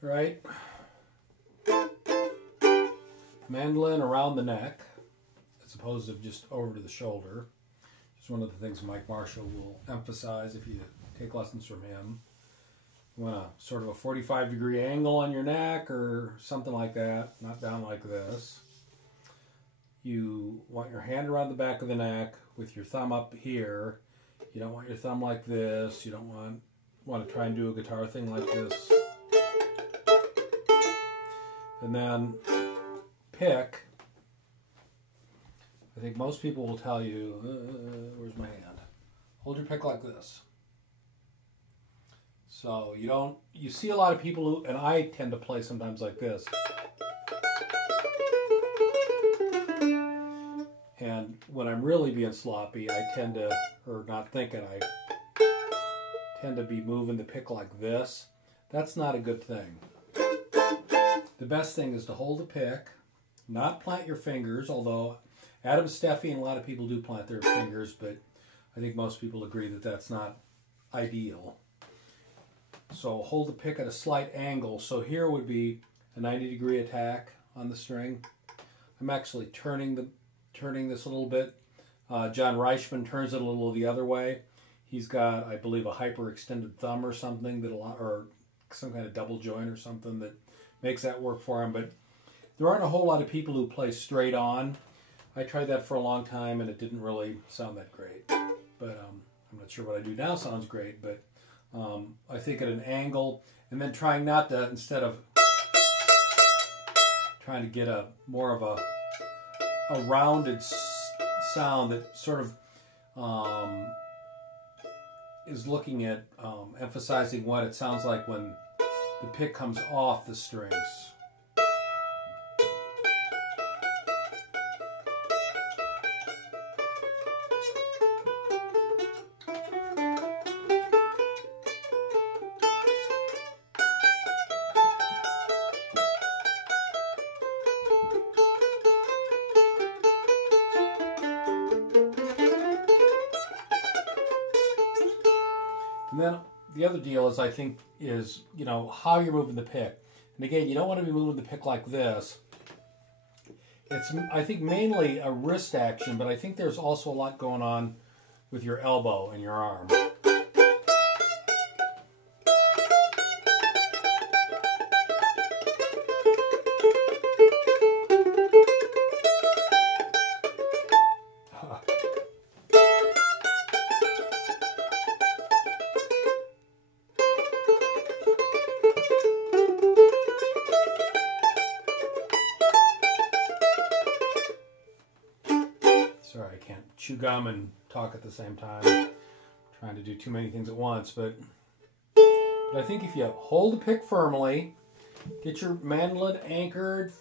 right? Mandolin around the neck, as opposed to just over to the shoulder. It's one of the things Mike Marshall will emphasize if you take lessons from him. You want a sort of a 45-degree angle on your neck or something like that, not down like this. You want your hand around the back of the neck with your thumb up here. You don't want your thumb like this. You don't want to try and do a guitar thing like this. And then pick. I think most people will tell you, where's my hand? Hold your pick like this. So you see a lot of people who, and I tend to play sometimes like this. And when I'm really being sloppy, I tend to, or not thinking, I tend to be moving the pick like this. That's not a good thing. The best thing is to hold the pick, not plant your fingers, although Adam Steffi and a lot of people do plant their fingers, but I think most people agree that that's not ideal. So hold the pick at a slight angle. So here would be a 90-degree attack on the string. I'm actually turning this a little bit. John Reichman turns it a little the other way. He's got, I believe, a hyperextended thumb or something or some kind of double joint or something that makes that work for him. But there aren't a whole lot of people who play straight on. I tried that for a long time and it didn't really sound that great. But I'm not sure what I do now sounds great. But I think at an angle, and then trying not to, instead of trying to get more of a rounded sound that sort of is looking at emphasizing what it sounds like when the pick comes off the strings. And then the other deal is, I think, is, how you're moving the pick. And again, you don't want to be moving the pick like this. It's, I think, mainly a wrist action, but I think there's also a lot going on with your elbow and your arm. Sorry, I can't chew gum and talk at the same time. I'm trying to do too many things at once, but I think if you hold the pick firmly, get your mandolin anchored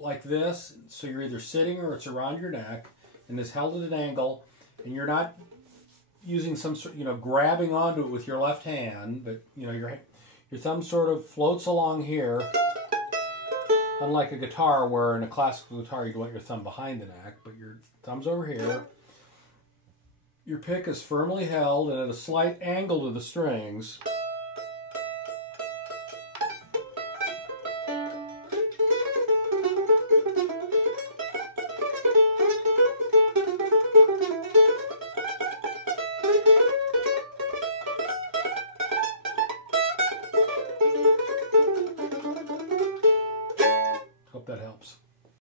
like this, so you're either sitting or it's around your neck, and it's held at an angle, and you're not using some sort, grabbing onto it with your left hand, but your thumb sort of floats along here. Unlike a guitar, where in a classical guitar you'd want your thumb behind the neck, but your thumb's over here. Your pick is firmly held and at a slight angle to the strings. Hope that helps.